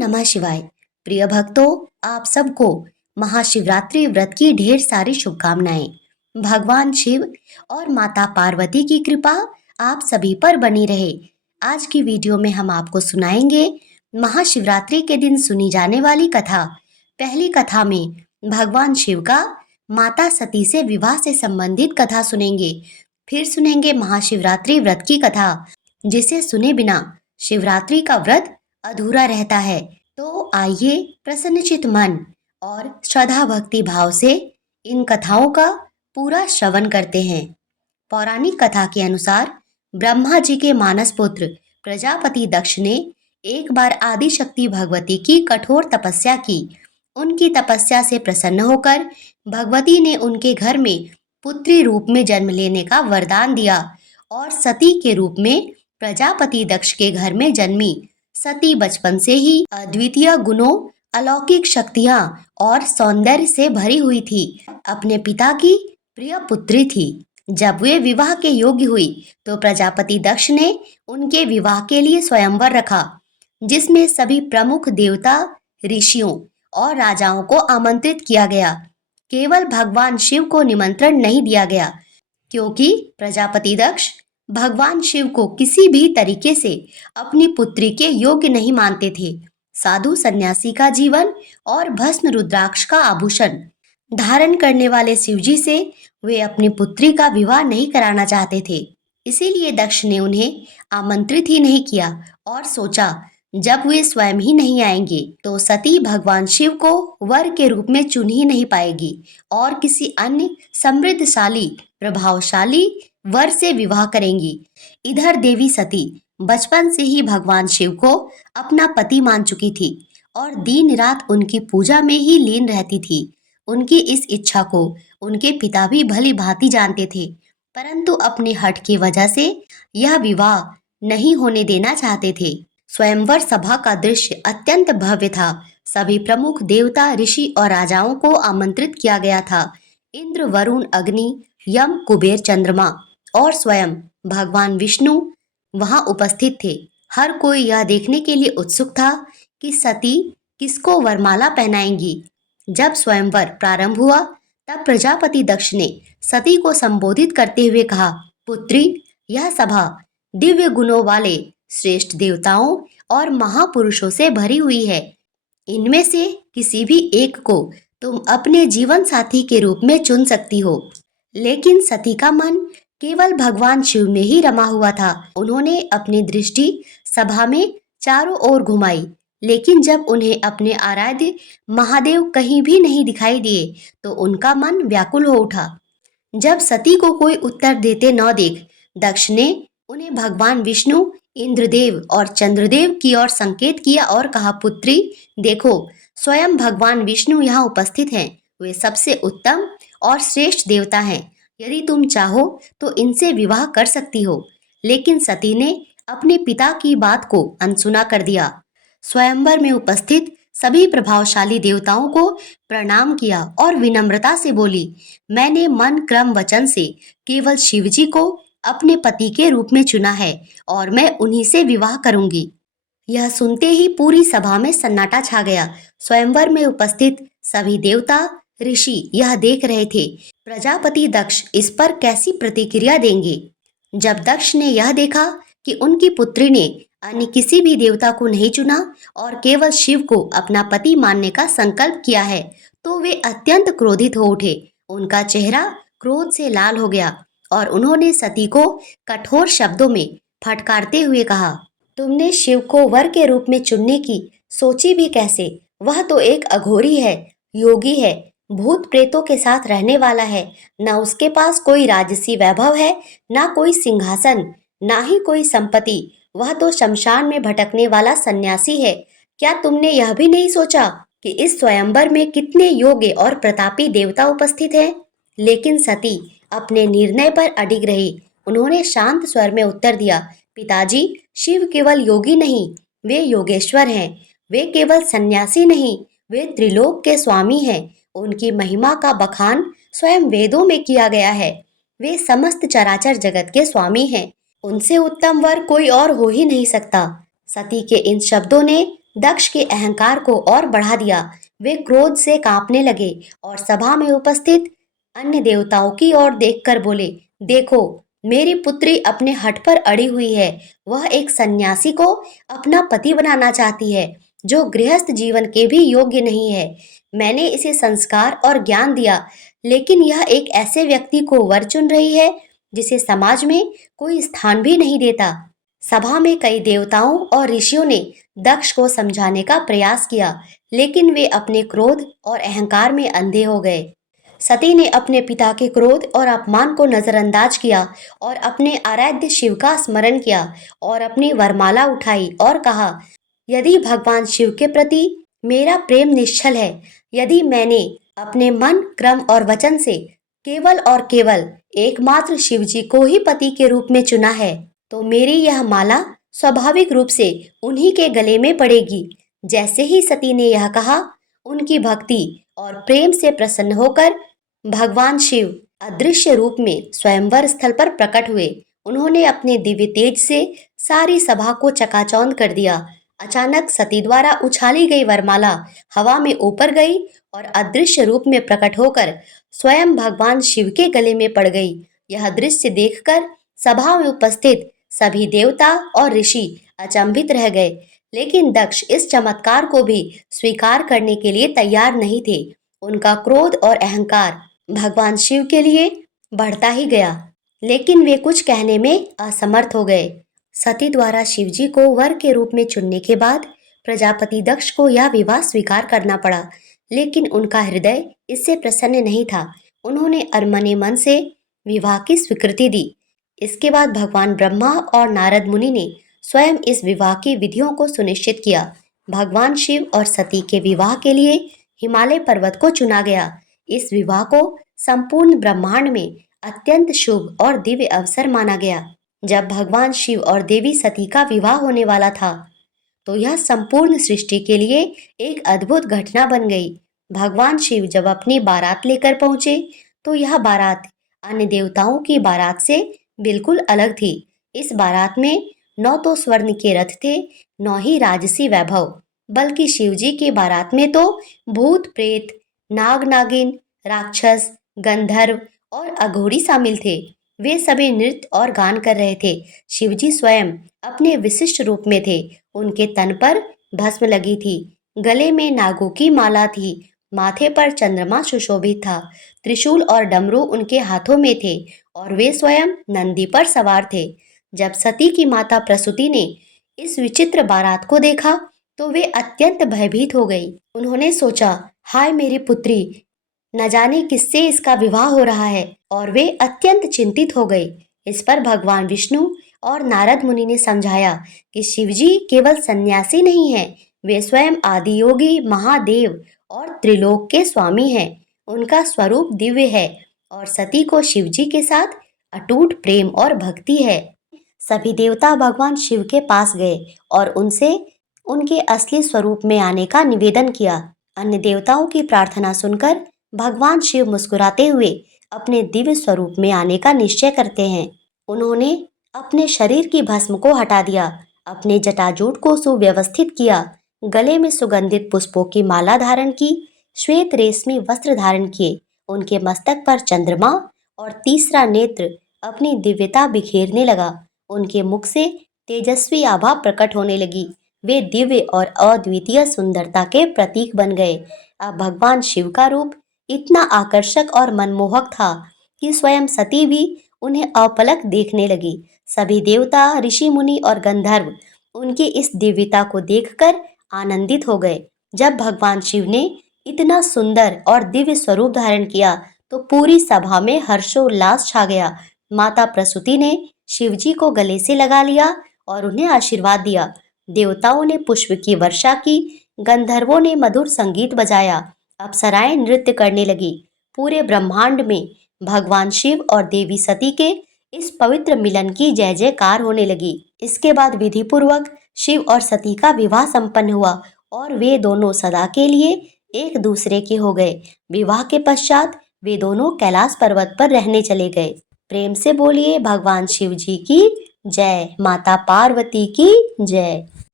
नमः शिवाय। प्रिय भक्तों, आप सबको महाशिवरात्रि व्रत की ढेर सारी शुभकामनाएं। भगवान शिव और माता पार्वती की कृपा आप सभी पर बनी रहे। आज की वीडियो में हम आपको सुनाएंगे महाशिवरात्रि के दिन सुनी जाने वाली कथा। पहली कथा में भगवान शिव का माता सती से विवाह से संबंधित कथा सुनेंगे। फिर सुनेंगे महाशिवरात्रि व्रत की कथा, जिसे सुने बिना शिवरात्रि का व्रत अधूरा रहता है। तो आइए प्रसन्नचित मन और श्रद्धा भक्ति भाव से इन कथाओं का पूरा श्रवण करते हैं। पौराणिक कथा के अनुसार ब्रह्मा जी के मानस पुत्र प्रजापति दक्ष ने एक बार आदि शक्ति भगवती की कठोर तपस्या की। उनकी तपस्या से प्रसन्न होकर भगवती ने उनके घर में पुत्री रूप में जन्म लेने का वरदान दिया और सती के रूप में प्रजापति दक्ष के घर में जन्मी। सती बचपन से ही अद्वितीय गुणों, अलौकिक शक्तियां और सौंदर्य से भरी हुई थी। अपने पिता की प्रिय पुत्री थी। जब वे विवाह के योग्य हुई तो प्रजापति दक्ष ने उनके विवाह के लिए स्वयंवर रखा, जिसमें सभी प्रमुख देवता, ऋषियों और राजाओं को आमंत्रित किया गया। केवल भगवान शिव को निमंत्रण नहीं दिया गया, क्योंकि प्रजापति दक्ष भगवान शिव को किसी भी तरीके से अपनी पुत्री के योग्य नहीं मानते थे। साधु सन्यासी का जीवन और भस्म रुद्राक्ष का आभूषण धारण करने वाले शिवजी से वे अपनी पुत्री का विवाह नहीं कराना चाहते थे। इसीलिए दक्ष ने उन्हें आमंत्रित ही नहीं किया और सोचा, जब वे स्वयं ही नहीं आएंगे तो सती भगवान शिव को वर के रूप में चुन ही नहीं पाएगी और किसी अन्य समृद्धशाली, प्रभावशाली वर से विवाह करेंगी। इधर देवी सती बचपन से ही भगवान शिव को अपना पति मान चुकी थी और दिन रात उनकी पूजा में ही लीन रहती थी। उनकी इस इच्छा को उनके पिता भी भली भांति जानते थे, परंतु अपने हठ की वजह से यह विवाह नहीं होने देना चाहते थे। स्वयंवर सभा का दृश्य अत्यंत भव्य था। सभी प्रमुख देवता, ऋषि और राजाओं को आमंत्रित किया गया था। इंद्र, वरुण, अग्नि, यम, कुबेर, चंद्रमा और स्वयं भगवान विष्णु वहां उपस्थित थे। हर कोई यह देखने के लिए उत्सुक था कि सती किसको वरमाला पहनाएंगी। जब स्वयंवर प्रारंभ हुआ तब प्रजापति दक्ष ने सती को संबोधित करते हुए कहा, पुत्री, यह सभा दिव्य गुणों वाले श्रेष्ठ देवताओं और महापुरुषों से भरी हुई है। इनमें से किसी भी एक को तुम अपने जीवन साथी के रूप में चुन सकती हो। लेकिन सती का मन केवल भगवान शिव में ही रमा हुआ था। उन्होंने अपनी दृष्टि सभा में चारों ओर घुमाई, लेकिन जब उन्हें अपने आराध्य महादेव कहीं भी नहीं दिखाई दिए तो उनका मन व्याकुल हो उठा। जब सती को कोई उत्तर देते न देख दक्ष ने उन्हें भगवान विष्णु, इंद्रदेव और चंद्रदेव की ओर संकेत किया और कहा, पुत्री, देखो, स्वयं भगवान विष्णु यहाँ उपस्थित हैं। वे सबसे उत्तम और श्रेष्ठ देवता हैं। यदि तुम चाहो तो इनसे विवाह कर सकती हो। लेकिन सती ने अपने पिता की बात को अनसुना कर दिया। स्वयंवर में उपस्थित सभी प्रभावशाली देवताओं को प्रणाम किया और विनम्रता से बोली, मैंने मन, क्रम, वचन से केवल शिवजी को अपने पति के रूप में चुना है और मैं उन्हीं से विवाह करूंगी। यह सुनते ही पूरी सभा में सन्नाटा छा गया। स्वयंवर में उपस्थित सभी देवता, ऋषि यह देख रहे थे प्रजापति दक्ष इस पर कैसी प्रतिक्रिया देंगे। जब दक्ष ने यह देखा कि उनकी पुत्री ने अन्य किसी भी देवता को नहीं चुना और केवल शिव को अपना पति मानने का संकल्प किया है, तो वे अत्यंत क्रोधित हो उठे। उनका चेहरा क्रोध से लाल हो गया और उन्होंने सती को कठोर शब्दों में फटकारते हुए कहा, तुमने शिव को वर के रूप में चुनने की सोची भी कैसे? वह तो एक अघोरी है, योगी है, भूत प्रेतों के साथ रहने वाला है। न उसके पास कोई राजसी वैभव है, ना कोई सिंहासन, ना ही कोई संपत्ति। वह तो शमशान में भटकने वाला सन्यासी है। क्या तुमने यह भी नहीं सोचा कि इस स्वयंवर में कितने योग्य और प्रतापी देवता उपस्थित हैं? लेकिन सती अपने निर्णय पर अडिग रही। उन्होंने शांत स्वर में उत्तर दिया, पिताजी, शिव केवल योगी नहीं, वे योगेश्वर हैं। वे केवल सन्यासी नहीं, वे त्रिलोक के स्वामी हैं। उनकी महिमा का बखान स्वयं वेदों में किया गया है। वे समस्त चराचर जगत के स्वामी हैं। उनसे उत्तम वर कोई और हो ही नहीं सकता। सती के इन शब्दों ने दक्ष के अहंकार को और बढ़ा दिया। वे क्रोध से कांपने लगे और सभा में उपस्थित अन्य देवताओं की ओर देखकर बोले, देखो, मेरी पुत्री अपने हठ पर अड़ी हुई है। वह एक सन्यासी को अपना पति बनाना चाहती है, जो गृहस्थ जीवन के भी योग्य नहीं है। मैंने इसे संस्कार और ज्ञान दिया, लेकिन यह एक ऐसे व्यक्ति को वर चुन रही है जिसे समाज में कोई स्थान भी नहीं देता। सभा में कई देवताओं और ऋषियों ने दक्ष को समझाने का प्रयास किया, लेकिन वे अपने क्रोध और अहंकार में अंधे हो गए। सती ने अपने पिता के क्रोध और अपमान को नजरअंदाज किया और अपने आराध्य शिव का स्मरण किया और अपनी वरमाला उठाई और कहा, यदि भगवान शिव के प्रति मेरा प्रेम निश्चल है, यदि मैंने अपने मन, क्रम और वचन से केवल और केवल एकमात्र शिव जी को ही पति के रूप में चुना है, तो मेरी यह माला स्वाभाविक रूप से उन्हीं के गले में पड़ेगी। जैसे ही सती ने यह कहा, उनकी भक्ति और प्रेम से प्रसन्न होकर भगवान शिव अदृश्य रूप में स्वयंवर स्थल पर प्रकट हुए। उन्होंने अपने दिव्य तेज से सारी सभा को चकाचौंध कर दिया। अचानक सती द्वारा उछाली गई वरमाला हवा में ऊपर गई और अदृश्य रूप में प्रकट होकर स्वयं भगवान शिव के गले में पड़ गई। यह दृश्य देखकर सभा में उपस्थित सभी देवता और ऋषि अचंभित रह गए, लेकिन दक्ष इस चमत्कार को भी स्वीकार करने के लिए तैयार नहीं थे। उनका क्रोध और अहंकार भगवान शिव के लिए बढ़ता ही गया, लेकिन वे कुछ कहने में असमर्थ हो गए। सती द्वारा शिवजी को वर के रूप में चुनने के बाद प्रजापति दक्ष को यह विवाह स्वीकार करना पड़ा, लेकिन उनका हृदय इससे प्रसन्न नहीं था। उन्होंने अरमने मन से विवाह की स्वीकृति दी। इसके बाद भगवान ब्रह्मा और नारद मुनि ने स्वयं इस विवाह की विधियों को सुनिश्चित किया। भगवान शिव और सती के विवाह के लिए हिमालय पर्वत को चुना गया। इस विवाह को संपूर्ण ब्रह्मांड में अत्यंत शुभ और दिव्य अवसर माना गया। जब भगवान शिव और देवी सती का विवाह होने वाला था, तो यह संपूर्ण सृष्टि के लिए एक अद्भुत घटना बन गई। भगवान शिव जब अपनी बारात लेकर पहुंचे, तो यह बारात अन्य देवताओं की बारात से बिल्कुल अलग थी। इस बारात में 9 तो स्वर्ण के रथ थे, 9 ही राजसी वैभव, बल्कि शिवजी की बारात में तो भूत प्रेत, नाग नागिन, राक्षस, गंधर्व और अघोरी शामिल थे। वे सभी नृत्य और गान कर रहे थे। शिवजी स्वयं अपने विशिष्ट रूप में थे। उनके तन पर भस्म लगी थी, गले में नागों की माला थी, माथे पर चंद्रमा सुशोभित था, त्रिशूल और डमरू उनके हाथों में थे और वे स्वयं नंदी पर सवार थे। जब सती की माता प्रसूति ने इस विचित्र बारात को देखा, तो वे अत्यंत भयभीत हो गई। उन्होंने सोचा, हाय मेरी पुत्री, न जाने किससे इसका विवाह हो रहा है, और वे अत्यंत चिंतित हो गए। इस पर भगवान विष्णु और नारद मुनि ने समझाया कि शिवजी केवल सन्यासी नहीं हैं, वे स्वयं आदि योगी, महादेव और त्रिलोक के स्वामी हैं। उनका स्वरूप दिव्य है और सती को शिवजी के साथ अटूट प्रेम और भक्ति है। सभी देवता भगवान शिव के पास गए और उनसे उनके असली स्वरूप में आने का निवेदन किया। अन्य देवताओं की प्रार्थना सुनकर भगवान शिव मुस्कुराते हुए अपने दिव्य स्वरूप में आने का निश्चय करते हैं। उन्होंने अपने शरीर की भस्म को हटा दिया, अपने जटाजूट को सुव्यवस्थित किया, गले में सुगंधित पुष्पों की माला धारण की, श्वेत रेशमी वस्त्र धारण किए। उनके मस्तक पर चंद्रमा और तीसरा नेत्र अपनी दिव्यता बिखेरने लगा। उनके मुख से तेजस्वी आभा प्रकट होने लगी। वे दिव्य और अद्वितीय सुंदरता के प्रतीक बन गए। अब भगवान शिव का रूप इतना आकर्षक और मनमोहक था कि स्वयं सती भी उन्हें अपलक देखने लगी। सभी देवता, ऋषि मुनि और गंधर्व उनकी इस दिव्यता को देखकर आनंदित हो गए। जब भगवान शिव ने इतना सुंदर और दिव्य स्वरूप धारण किया, तो पूरी सभा में हर्षोल्लास छा गया। माता प्रसूति ने शिवजी को गले से लगा लिया और उन्हें आशीर्वाद दिया। देवताओं ने पुष्प की वर्षा की, गंधर्वों ने मधुर संगीत बजाया, अप्सराएं नृत्य करने लगी। पूरे ब्रह्मांड में भगवान शिव और देवी सती के इस पवित्र मिलन की जय जयकार होने लगी। इसके बाद विधि पूर्वक शिव और सती का विवाह संपन्न हुआ और वे दोनों सदा के लिए एक दूसरे के हो गए। विवाह के पश्चात वे दोनों कैलाश पर्वत पर रहने चले गए। प्रेम से बोलिए भगवान शिव जी की जय, माता पार्वती की जय।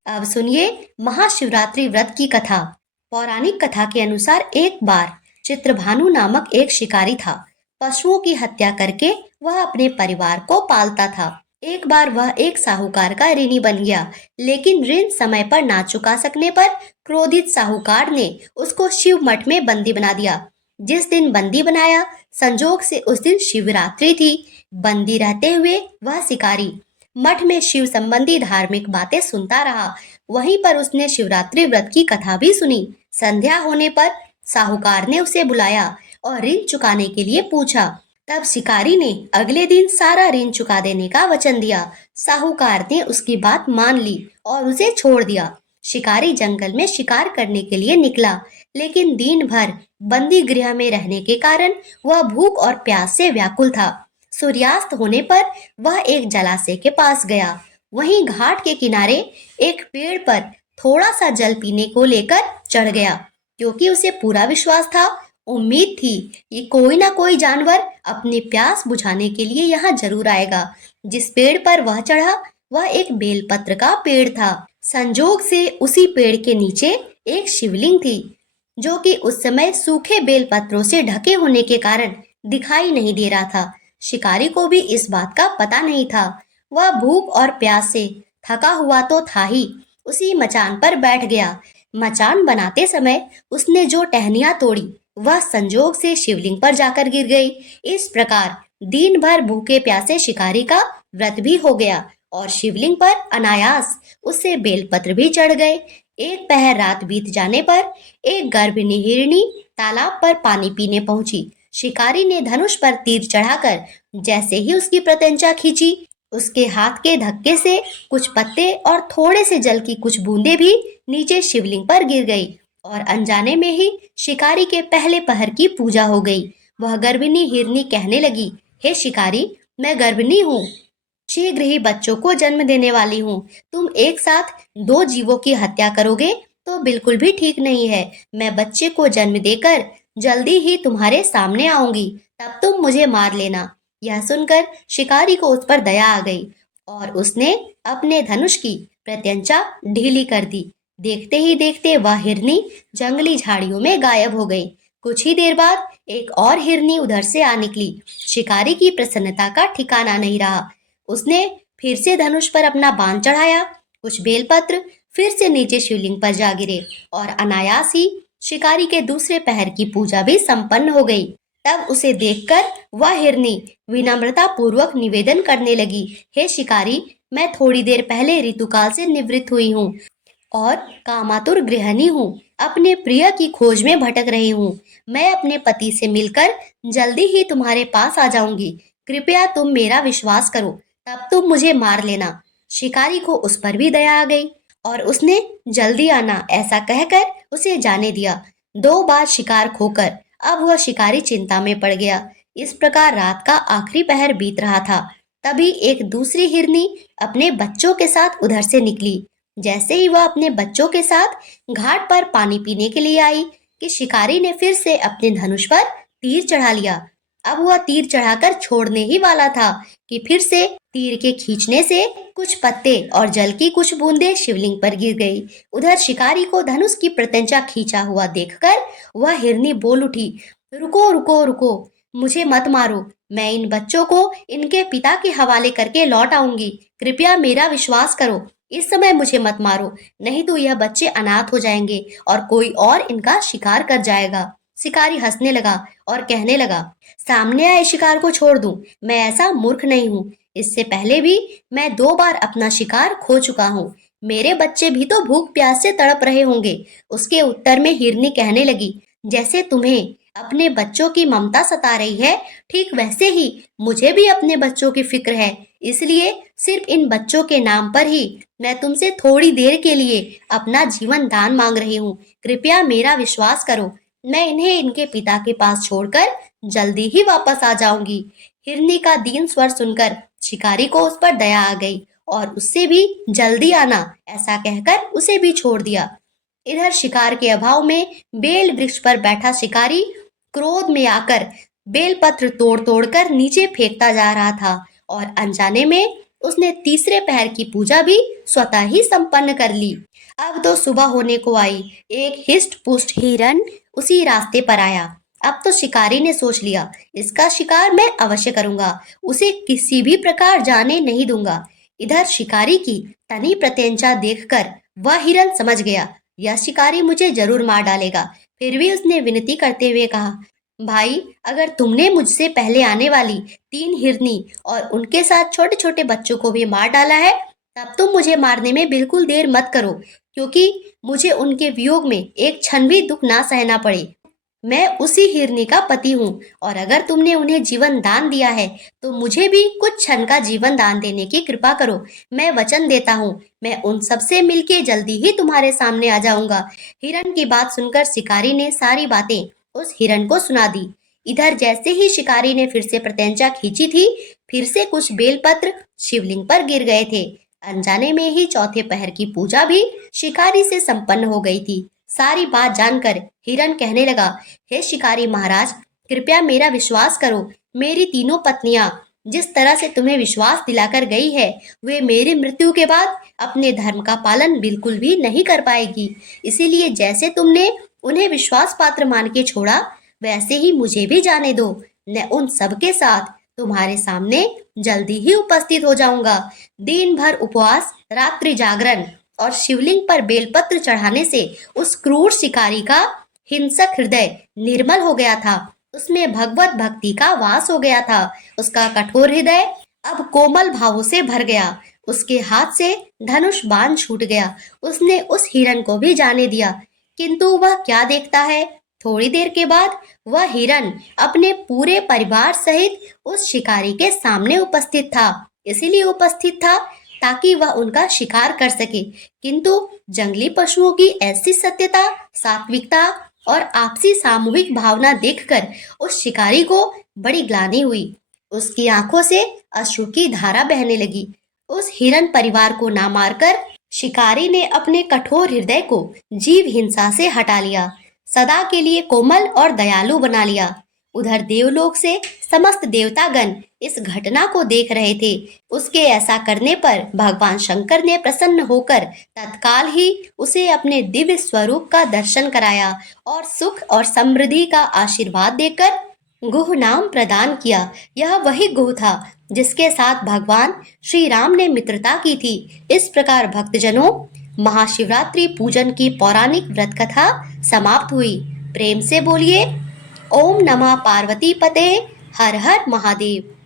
अब सुनिए महाशिवरात्रि व्रत की कथा। पौराणिक कथा के अनुसार एक बार चित्रभानु नामक एक शिकारी था। पशुओं की हत्या करके वह अपने परिवार को पालता था। एक बार वह एक साहूकार का ऋणी बन गया, लेकिन ऋण समय पर ना चुका सकने पर क्रोधित साहूकार ने उसको शिव मठ में बंदी बना दिया। जिस दिन बंदी बनाया, संजोग से उस दिन शिवरात्रि थी। बंदी रहते हुए वह शिकारी मठ में शिव संबंधी धार्मिक बातें सुनता रहा। वहीं पर उसने शिवरात्रि व्रत की कथा भी सुनी। संध्या होने पर साहूकार ने उसे बुलाया और ऋण चुकाने के लिए पूछा। तब शिकारी ने अगले दिन सारा ऋण चुका देने का वचन दिया। साहूकार ने उसकी बात मान ली और उसे छोड़ दिया। शिकारी जंगल में शिकार करने के लिए निकला, लेकिन दिन भर बंदी गृह में रहने के कारण वह भूख और प्यास से व्याकुल था। सूर्यास्त होने पर वह एक जलाशय के पास गया। वहीं घाट के किनारे एक पेड़ पर थोड़ा सा जल पीने को लेकर चढ़ गया, क्योंकि उसे पूरा विश्वास था, उम्मीद थी कि कोई ना कोई जानवर अपनी प्यास बुझाने के लिए यहाँ जरूर आएगा। जिस पेड़ पर वह चढ़ा वह एक बेलपत्र का पेड़ था। संजोग से उसी पेड़ के नीचे एक शिवलिंग थी, जो कि उस समय सूखे बेलपत्रों से ढके होने के कारण दिखाई नहीं दे रहा था। शिकारी को भी इस बात का पता नहीं था। वह भूख और प्यास से थका हुआ तो था ही, उसी मचान पर बैठ गया। मचान बनाते समय उसने जो टहनियां तोड़ी वह संजोग से शिवलिंग पर जाकर गिर गई। इस प्रकार दिन भर भूखे प्यासे शिकारी का व्रत भी हो गया और शिवलिंग पर अनायास उससे बेलपत्र भी चढ़ गए। एक पहर रात बीत जाने पर एक गर्भिणी हिरनी तालाब पर पानी पीने पहुंची। शिकारी ने धनुष पर तीर चढ़ाकर जैसे ही उसकी प्रत्यंचा खींची, उसके हाथ के धक्के से कुछ पत्ते और थोड़े से जल की कुछ बूंदें भी नीचे शिवलिंग पर गिर गई और अनजाने में ही शिकारी के पहले पहर की पूजा हो गई। वह गर्भिणी हिरनी कहने लगी, हे शिकारी, मैं गर्भिणी हूँ, शीघ्र ही बच्चों को जन्म देने वाली हूँ। तुम एक साथ दो जीवों की हत्या करोगे तो बिल्कुल भी ठीक नहीं है। मैं बच्चे को जन्म देकर जल्दी ही तुम्हारे सामने आऊंगी, तब तुम मुझे मार लेना। यह सुनकर शिकारी को उस पर दया आ गई और उसने अपने धनुष की प्रत्यंचा ढीली कर दी। देखते ही देखते वह हिरनी जंगली झाड़ियों में गायब हो गई। कुछ ही देर बाद एक और हिरनी उधर से आ निकली। शिकारी की प्रसन्नता का ठिकाना नहीं रहा। उसने फिर से धनुष पर अपना बाण चढ़ाया। कुछ बेलपत्र फिर से नीचे शिवलिंग पर जा गिरे और अनायास ही शिकारी के दूसरे पहर की पूजा भी संपन्न हो गई। तब उसे देखकर वह हिरनी विनम्रता पूर्वक निवेदन करने लगी, हे शिकारी, मैं थोड़ी देर पहले ऋतुकाल से निवृत्त हुई हूँ और कामातुर गृहिणी हूँ। अपने प्रिय की खोज में भटक रही हूँ। मैं अपने पति से मिलकर जल्दी ही तुम्हारे पास आ जाऊंगी। कृपया तुम मेरा विश्वास करो, तब तुम मुझे मार लेना। शिकारी को उस पर भी दया आ गई और उसने जल्दी आना ऐसा कहकर उसे जाने दिया। दो बार शिकार खोकर अब वह शिकारी चिंता में पड़ गया। इस प्रकार रात का आखिरी पहर बीत रहा था। तभी एक दूसरी हिरनी अपने बच्चों के साथ उधर से निकली। जैसे ही वह अपने बच्चों के साथ घाट पर पानी पीने के लिए आई कि शिकारी ने फिर से अपने धनुष पर तीर चढ़ा लिया। अब वह तीर चढ़ाकर छोड़ने ही वाला था कि फिर से तीर के खींचने से कुछ पत्ते और जल की कुछ बूंदें शिवलिंग पर गिर गई। उधर शिकारी को धनुष की प्रत्यंचा खींचा हुआ देखकर वह हिरनी बोल उठी, रुको रुको रुको, मुझे मत मारो। मैं इन बच्चों को इनके पिता के हवाले करके लौट आऊंगी। कृपया मेरा विश्वास करो, इस समय मुझे मत मारो, नहीं तो यह बच्चे अनाथ हो जाएंगे और कोई और इनका शिकार कर जाएगा। शिकारी हंसने लगा और कहने लगा, सामने आए शिकार को छोड़ दूं, मैं ऐसा मूर्ख नहीं हूँ। इससे पहले भी मैं दो बार अपना शिकार खो चुका हूँ। मेरे बच्चे भी तो भूख प्यास से तड़प रहे होंगे। उसके उत्तर में हिरनी कहने लगी, जैसे तुम्हें अपने बच्चों की ममता सता रही है, ठीक वैसे ही मुझे भी अपने बच्चों की फिक्र है। इसलिए सिर्फ इन बच्चों के नाम पर ही मैं तुमसे थोड़ी देर के लिए अपना जीवन दान मांग रही हूँ। कृपया मेरा विश्वास करो, मैं इन्हें इनके पिता के पास छोड़कर जल्दी ही वापस आ जाऊंगी। हिरनी का दीन स्वर सुनकर शिकारी को उस पर दया आ गई और उससे भी जल्दी आना ऐसा कहकर उसे भी छोड़ दिया। इधर शिकार के अभाव में बेल वृक्ष पर बैठा शिकारी क्रोध में आकर बेलपत्र तोड़ तोड़ कर नीचे फेंकता जा रहा था और अनजाने में उसने तीसरे पहर की पूजा भी स्वतः ही संपन्न कर ली। अब तो सुबह होने को आई। एक हिस्ट पुष्ट हिरन उसी रास्ते पर आया। अब तो शिकारी ने सोच लिया, इसका शिकार मैं अवश्य करूंगा, उसे किसी भी प्रकार जाने नहीं दूंगा। इधर शिकारी की तनी प्रत्यंचा देखकर वह हिरन समझ गया, यह शिकारी मुझे जरूर मार डालेगा। फिर भी उसने विनती करते हुए कहा, भाई, अगर तुमने मुझसे पहले आने वाली 3 हिरनी और उनके साथ छोटे छोटे बच्चों को भी मार डाला है, तब तुम मुझे मारने में बिल्कुल देर मत करो, क्योंकि मुझे उनके वियोग में एक क्षण भी दुख ना सहना पड़े। मैं उसी हिरनी का पति हूँ, और अगर तुमने उन्हें जीवन दान दिया है तो मुझे भी कुछ क्षण का जीवन दान देने की कृपा करो। मैं वचन देता हूँ, मैं उन सबसे मिलके जल्दी ही तुम्हारे सामने आ जाऊंगा। हिरन की बात सुनकर शिकारी ने सारी बातें उस हिरन को सुना दी। इधर जैसे ही शिकारी ने फिर से प्रत्यंचा खींची थी, फिर से कुछ बेलपत्र शिवलिंग पर गिर गए थे। अनजाने में ही चौथे पहर की पूजा भी शिकारी से संपन्न हो गई थी। सारी बात जानकर हिरन कहने लगा, हे शिकारी महाराज, कृपया मेरा विश्वास करो। मेरी तीनों पत्नियां जिस तरह से तुम्हें विश्वास दिलाकर गई है, वे मेरी मृत्यु के बाद अपने धर्म का पालन बिल्कुल भी नहीं कर पाएगी। इसीलिए जैसे तुमने उन्हें विश्वास पात्र मान के छोड़ा, वैसे ही मुझे भी जाने दो। मैं उन सबके साथ तुम्हारे सामने जल्दी ही उपस्थित हो जाऊंगा। दिन भर उपवास, रात्रि जागरण और शिवलिंग पर बेलपत्र चढ़ाने से उस क्रूर शिकारी का हिंसक हृदय निर्मल हो गया था। उसमें भगवत भक्ति का वास हो गया था। उसका कठोर हृदय अब कोमल भावों से भर गया। उसके हाथ से धनुष बाण छूट गया। उसने उस हिरन को भी जाने दिया, किंतु वह क्या देखता है, थोड़ी देर के बाद वह हिरन अपने पूरे परिवार सहित उस शिकारी के सामने उपस्थित था। इसीलिए उपस्थित था ताकि वह उनका शिकार कर सके। किंतु जंगली पशुओं की ऐसी सत्यता, सात्विकता और आपसी सामूहिक भावना देखकर उस शिकारी को बड़ी ग्लानि हुई। उसकी आंखों से अश्रु की धारा बहने लगी। उस हिरन परिवार को ना मारकर शिकारी ने अपने कठोर हृदय को जीव हिंसा से हटा लिया, सदा के लिए कोमल और दयालु बना लिया। उधर देवलोक से समस्त देवतागण इस घटना को देख रहे थे। उसके ऐसा करने पर भगवान शंकर ने प्रसन्न होकर तत्काल ही उसे अपने दिव्य स्वरूप का दर्शन कराया और सुख और समृद्धि का आशीर्वाद देकर गुह नाम प्रदान किया। यह वही गुह था जिसके साथ भगवान श्री राम ने मित्रता की थी। इस प्रकार भक्तजनों, महाशिवरात्रि पूजन की पौराणिक व्रत कथा समाप्त हुई। प्रेम से बोलिए ओम नमः पार्वती पते, हर हर महादेव।